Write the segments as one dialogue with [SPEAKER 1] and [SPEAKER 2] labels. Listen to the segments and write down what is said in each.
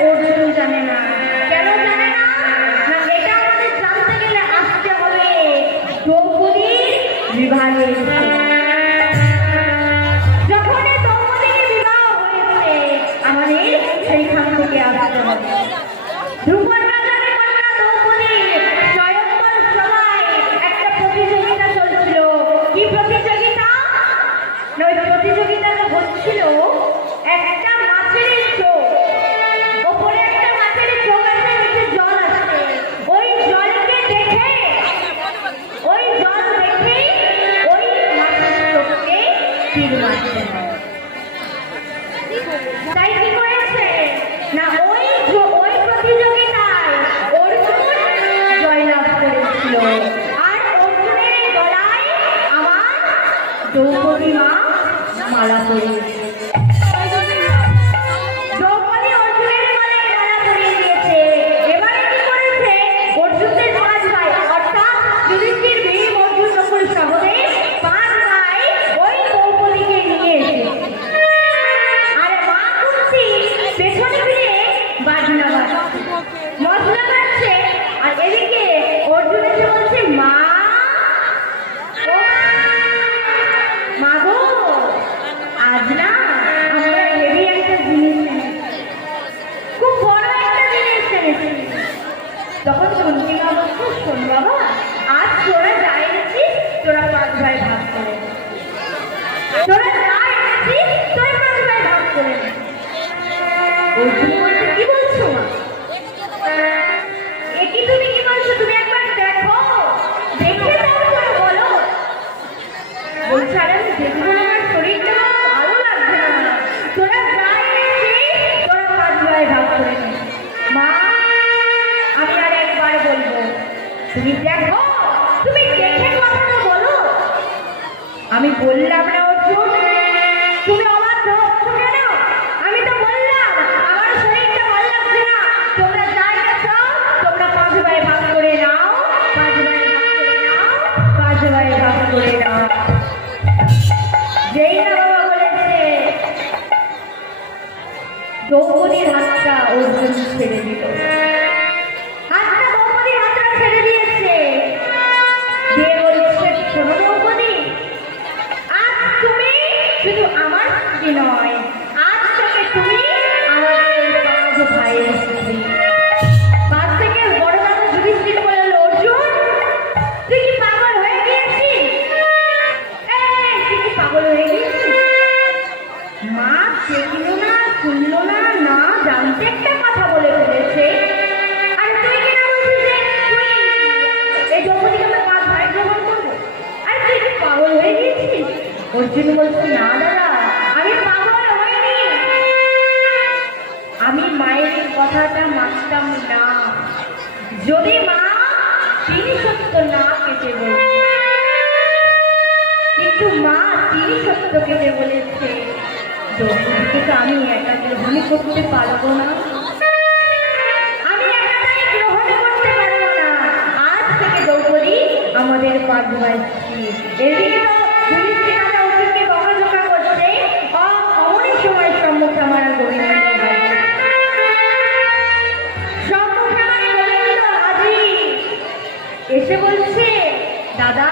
[SPEAKER 1] ও দুজন জানে না। কেন না? না এটা আমাদের জানতে গেলে আসতে হবে। বিভাগে তাই দ্রৌপদীর হাতটা অর্জুন ছেড়ে দিল। হাতটা দ্রৌপদীর ছেড়ে দিয়েছে। দিয়ে বলছে, শোনো দ্রৌপদী আজ তুমি শুধু আমার স্ত্রী নয় অর্জুন বলছে, না দাদা আমি পাগল হইনি আমি মায়ের কথাটা মানতাম না। যদি মা তিনি সত্য না কেটে কিন্তু মা তিনি সত্য কেটে বলেছে দোষটিকে আমি একা গ্রহণ করতে পারব না। আমাদের পাঁচ বাজছি এদিকে এসে বলছে দাদা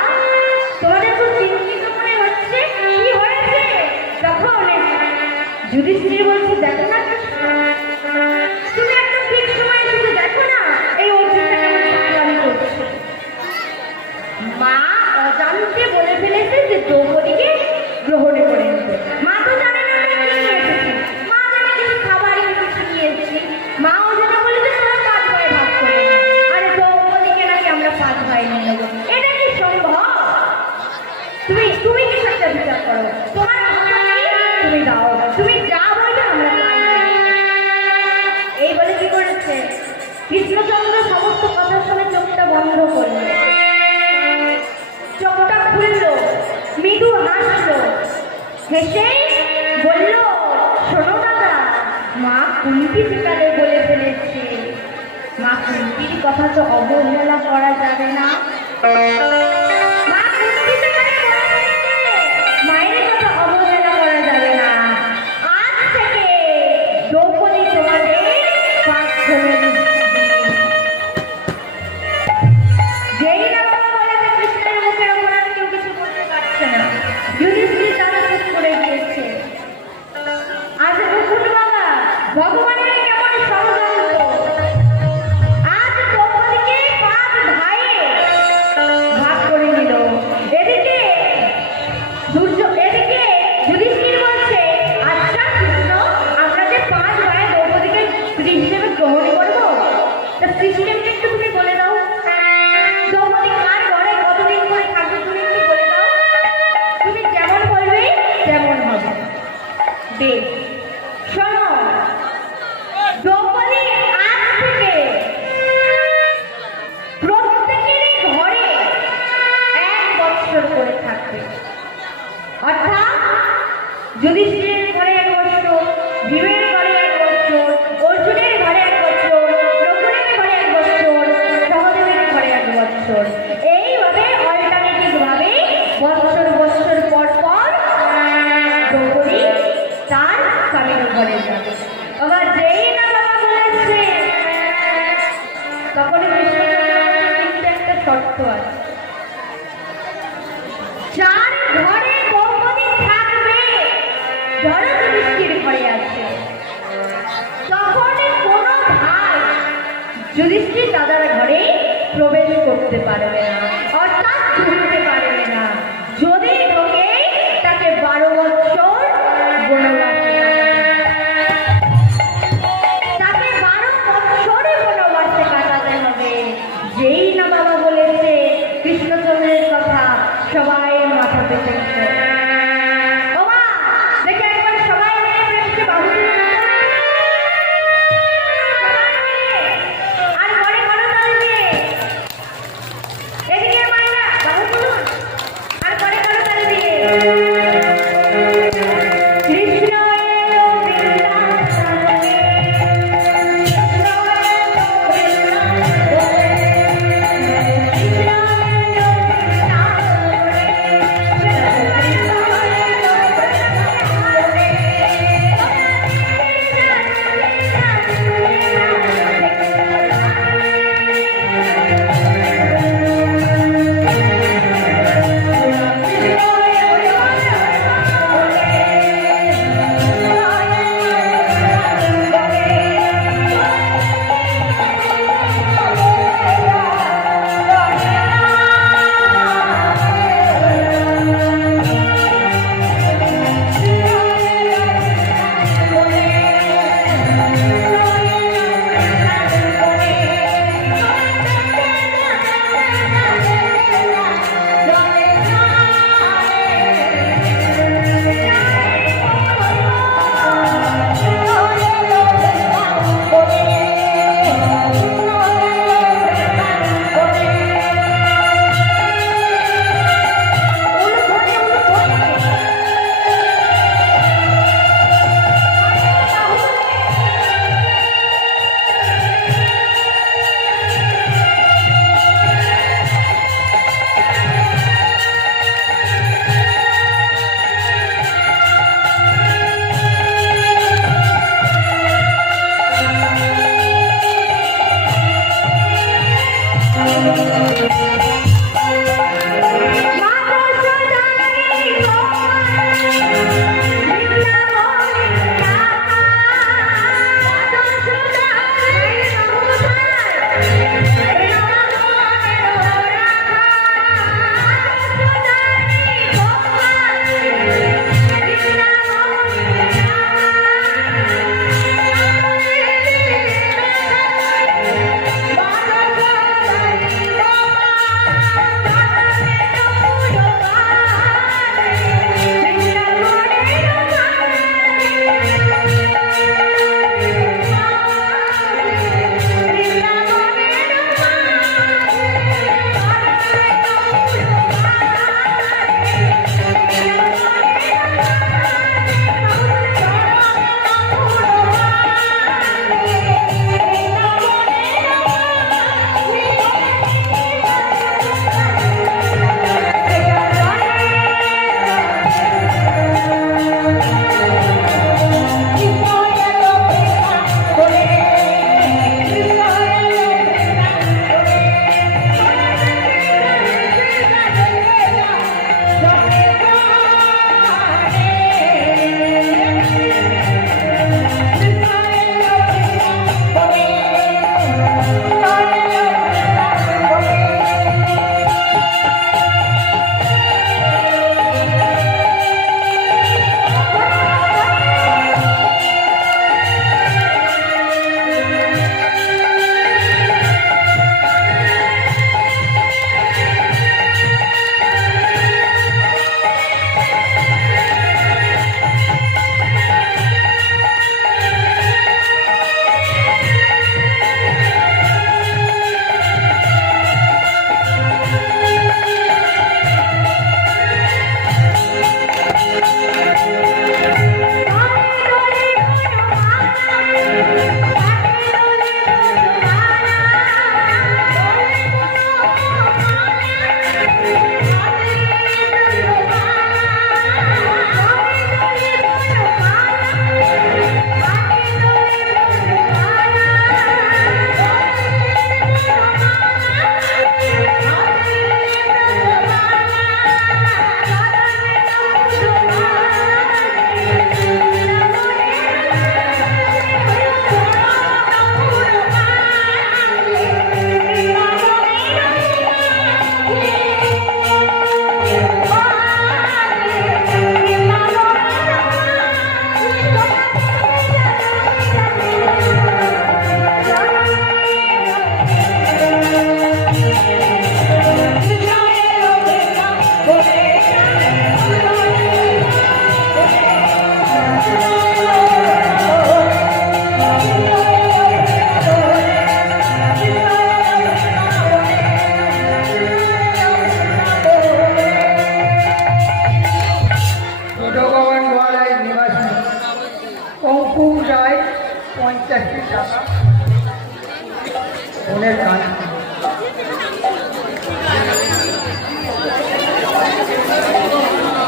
[SPEAKER 1] তোমাদের দেখো না মা অজান্তে বলে ফেলেছে যে তোমার হাসল হেসে বলল, শোনো দাদা, মা কুন্তি সেকালে বলে ফেলেছে। মা কুন্তির কথা তো অবহেলা করা যাবে না। দৌড়ি টান তখনই চার ঘরে দ্রৌপদী থাকবে আছে তখন কোন ভাই যুধিষ্ঠির দাদার ঘরে প্রবেশ করতে পারবে না অর্থাৎ